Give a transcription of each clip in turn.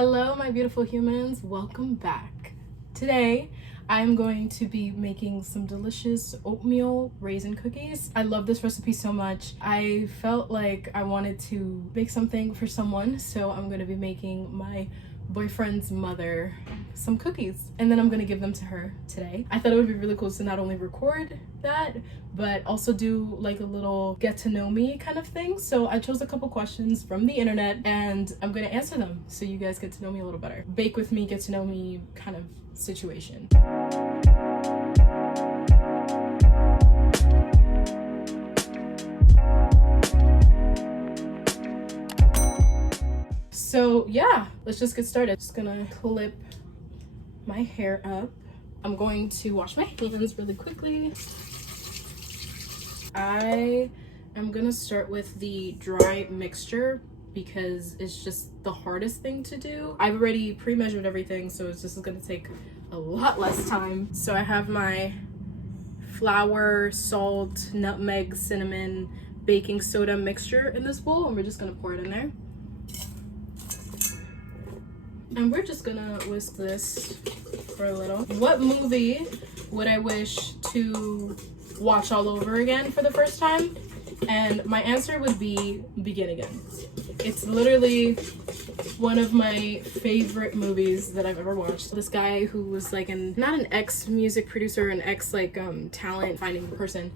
Hello, my beautiful humans. Welcome back. Today, I'm going to be making some delicious oatmeal raisin cookies. I love this recipe so much. I felt like I wanted to bake something for someone, so I'm going to be making my boyfriend's mother some cookies, and then I'm gonna give them to her today. I thought it would be really cool to not only record that, but also do like a little get to know me kind of thing. So I chose a couple questions from the internet and I'm gonna answer them so you guys get to know me a little better. Bake with me, get to know me kind of situation. So yeah, let's just get started. Just gonna clip my hair up. I'm going to wash my hands really quickly. I am gonna start with the dry mixture because it's just the hardest thing to do. I've already pre-measured everything, so it's just gonna take a lot less time. So I have my flour, salt, nutmeg, cinnamon, baking soda mixture in this bowl, and we're just gonna pour it in there. And we're just gonna whisk this for a little. What movie would I wish to watch all over again for the first time? And my answer would be Begin Again. It's literally one of my favorite movies that I've ever watched. This guy who was like not an ex-music producer, an ex talent finding person.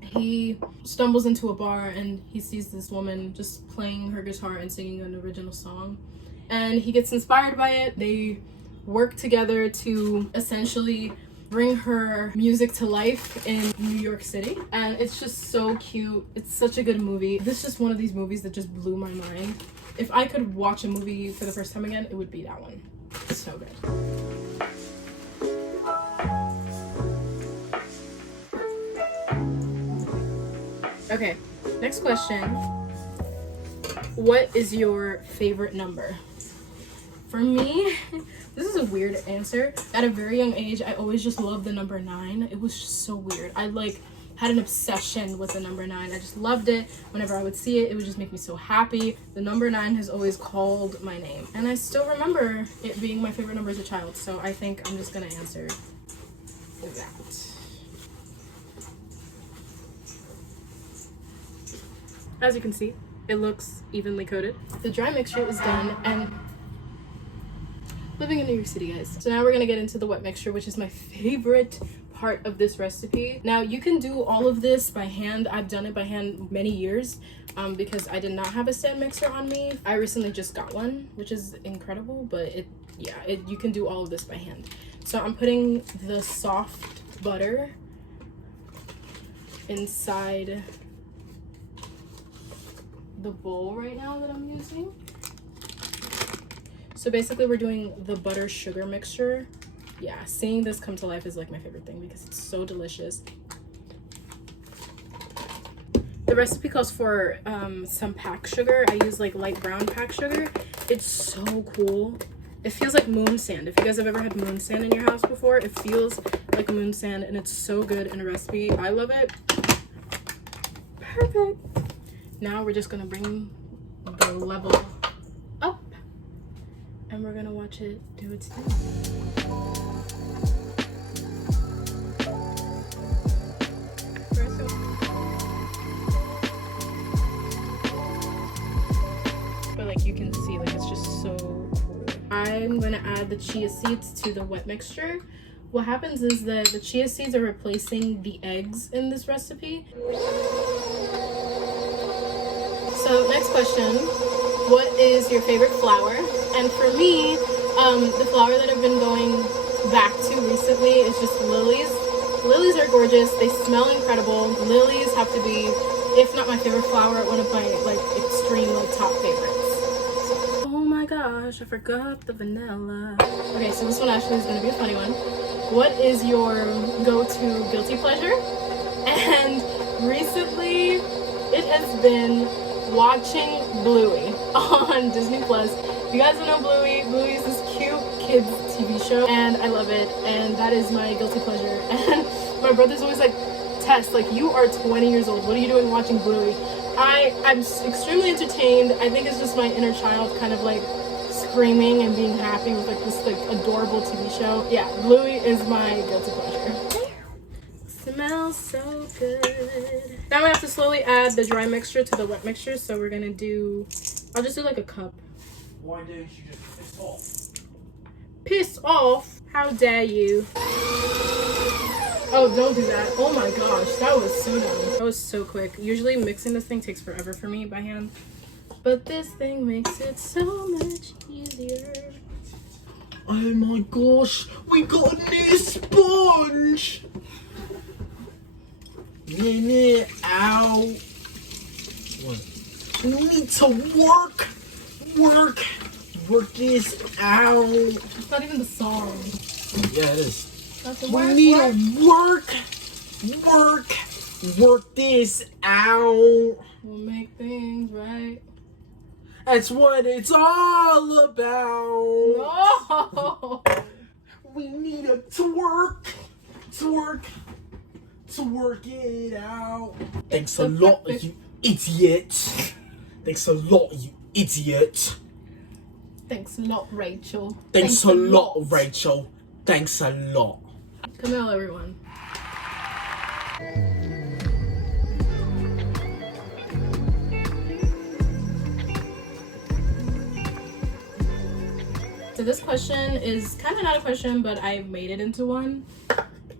He stumbles into a bar and he sees this woman just playing her guitar and singing an original song. And he gets inspired by it. They work together to essentially bring her music to life in New York City. And it's just so cute. It's such a good movie. This is just one of these movies that just blew my mind. If I could watch a movie for the first time again, it would be that one. It's so good. Okay, next question. What is your favorite number? For me, this is a weird answer. At a very young age, I always just loved the number 9. It was just so weird. I had an obsession with the number 9. I just loved it. Whenever I would see it, it would just make me so happy. The number 9 has always called my name. And I still remember it being my favorite number as a child. So I think I'm just gonna answer that. As you can see, it looks evenly coated. The dry mixture is done, and living in New York City, guys. So now we're gonna get into the wet mixture, which is my favorite part of this recipe. Now you can do all of this by hand. I've done it by hand many years because I did not have a stand mixer on me. I recently just got one, which is incredible, but you can do all of this by hand. So I'm putting the soft butter inside the bowl right now that I'm using. So basically we're doing the butter sugar mixture. Yeah, seeing this come to life is like my favorite thing because it's so delicious. The recipe calls for some pack sugar. I use like light brown pack sugar. It's so cool. It feels like moon sand. If you guys have ever had moon sand in your house before, it feels like moon sand, and it's so good in a recipe. I love it. Perfect. Now we're just gonna bring the level up and we're gonna watch it do its thing. But like you can see, like it's just so cool. I'm gonna add the chia seeds to the wet mixture. What happens is that the chia seeds are replacing the eggs in this recipe. So next question, what is your favorite flower? And for me, the flower that I've been going back to recently is just lilies. Lilies are gorgeous. They smell incredible. Lilies have to be, if not my favorite flower, one of my extreme top favorites. Oh my gosh, I forgot the vanilla. Okay, so this one actually is gonna be a funny one. What is your go-to guilty pleasure? And recently, it has been watching Bluey on Disney Plus. If you guys don't know Bluey, Bluey is this cute kids TV show, and I love it, and that is my guilty pleasure. And my brother's always like, Tess, like, you are 20 years old. What are you doing watching Bluey? I'm extremely entertained. I think it's just my inner child kind of like screaming and being happy with like this like adorable TV show. Yeah, Bluey is my guilty pleasure. Smells so good. Now we have to slowly add the dry mixture to the wet mixture. So we're gonna do, I'll just do like a cup. Why don't you just piss off? Piss off? How dare you? Oh, don't do that. Oh my gosh, that was so dumb. That was so quick. Usually mixing this thing takes forever for me by hand, but this thing makes it so much easier. Oh my gosh, we got a new sponge! Ow. What? We need to work this out. It's not even the song. Yeah, it is. That's the We word. need to work this out. We'll make things right. That's what it's all about. No! We need to work it out. Thanks a lot, you idiot. Thanks a lot, you idiot. Thanks a lot, Rachel. Thanks a lot, Rachel. Thanks a lot. Come on, everyone. So this question is kind of not a question, but I made it into one.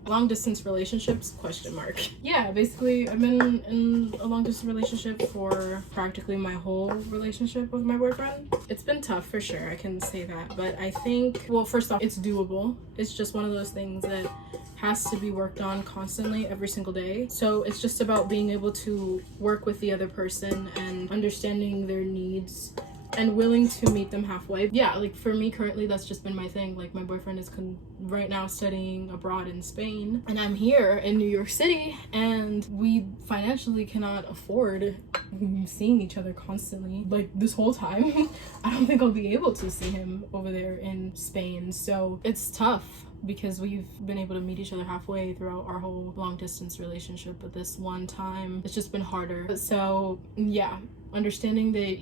Long distance relationships, question mark. Yeah, basically I've been in a long distance relationship for practically my whole relationship with my boyfriend. It's been tough for sure, I can say that, but I think, well, first off, it's doable. It's just one of those things that has to be worked on constantly every single day. So it's just about being able to work with the other person and understanding their needs and willing to meet them halfway. Yeah, like for me currently, that's just been my thing. Like my boyfriend is right now studying abroad in Spain, and I'm here in New York City, and we financially cannot afford seeing each other constantly. Like this whole time, I don't think I'll be able to see him over there in Spain. So it's tough because we've been able to meet each other halfway throughout our whole long distance relationship, but this one time it's just been harder. So yeah, understanding that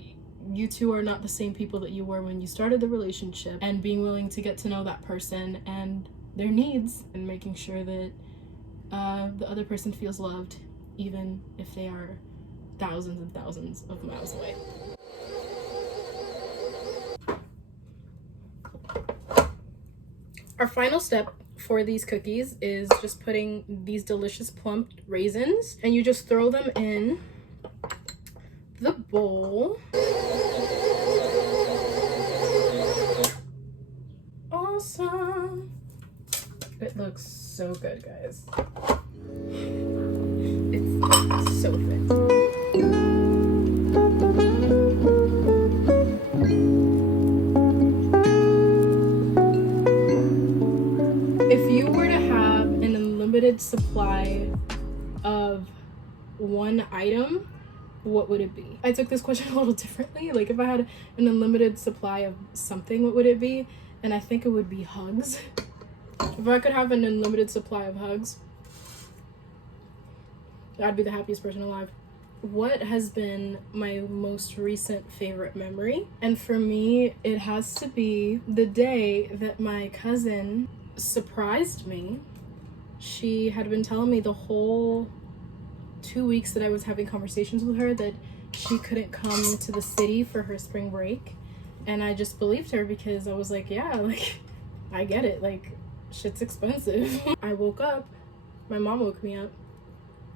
you two are not the same people that you were when you started the relationship, and being willing to get to know that person and their needs, and making sure that the other person feels loved even if they are thousands and thousands of miles away. Our final step for these cookies is just putting these delicious plump raisins, and you just throw them in the bowl. Awesome. It looks so good, guys. It's so thick. If you were to have an unlimited supply of one item, what would it be? I took this question a little differently. Like if I had an unlimited supply of something, what would it be? And I think it would be hugs. If I could have an unlimited supply of hugs, I'd be the happiest person alive. What has been my most recent favorite memory? And for me, it has to be the day that my cousin surprised me. She had been telling me the whole 2 weeks that I was having conversations with her that she couldn't come to the city for her spring break. And I just believed her because I was like, yeah, like, I get it. Like, shit's expensive. I woke up, my mom woke me up,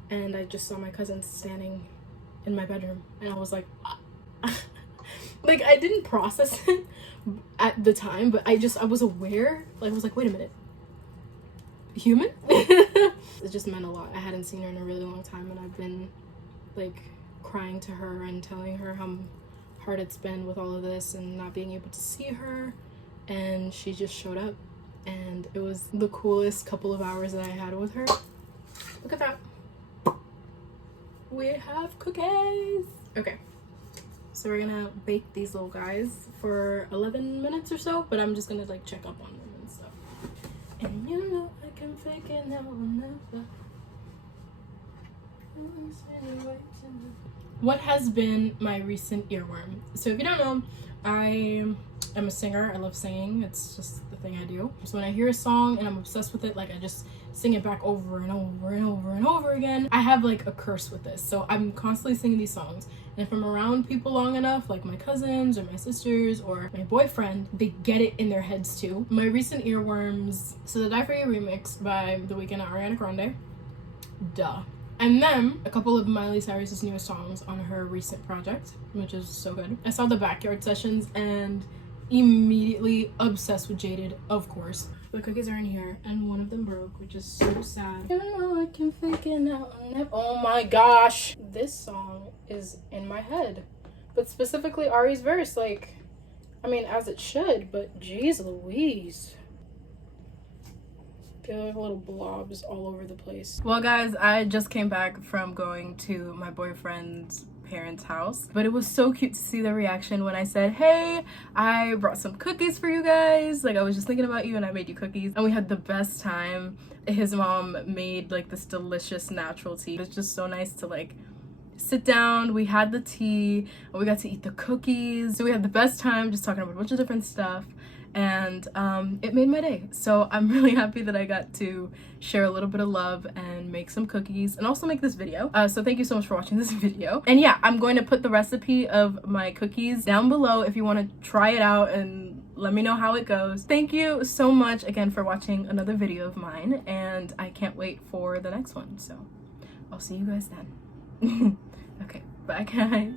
and I just saw my cousin standing in my bedroom. And I was like, like, I didn't process it at the time, but I was aware. Like, I was like, wait a minute. Human? It just meant a lot. I hadn't seen her in a really long time, and I've been, like, crying to her and telling her how hard it's been with all of this and not being able to see her. And she just showed up, and it was the coolest couple of hours that I had with her. Look at that. We have cookies. Okay, so we're gonna bake these little guys for 11 minutes or so, but I'm just gonna like check up on them and stuff. And you know I can fake it now or never. What has been my recent earworm? So if you don't know, I am a singer. I love singing. It's just the thing I do. So when I hear a song and I'm obsessed with it, like I just sing it back over and over and over and over again. I have like a curse with this. So I'm constantly singing these songs. And if I'm around people long enough, like my cousins or my sisters or my boyfriend, they get it in their heads too. My recent earworms, so the Die For You remix by The Weeknd and Ariana Grande. Duh. And then a couple of Miley Cyrus's newest songs on her recent project, which is so good. I saw the Backyard Sessions and immediately obsessed with Jaded, of course. The cookies are in here and one of them broke, which is so sad. I don't know, I can fake it now. Oh my gosh. This song is in my head. But specifically Ari's verse, like, I mean, as it should, but geez Louise. I feel like little blobs all over the place. Well guys, I just came back from going to my boyfriend's parents' house, but it was so cute to see the reaction when I said, hey, I brought some cookies for you guys. Like, I was just thinking about you and I made you cookies, and we had the best time. His mom made like this delicious natural tea. It was just so nice to like sit down. We had the tea and we got to eat the cookies. So we had the best time just talking about a bunch of different stuff, and it made my day. So I'm really happy that I got to share a little bit of love and make some cookies and also make this video. So thank you so much for watching this video. And yeah, I'm going to put the recipe of my cookies down below if you want to try it out and let me know how it goes. Thank you so much again for watching another video of mine, and I can't wait for the next one. So I'll see you guys then. Okay, bye guys.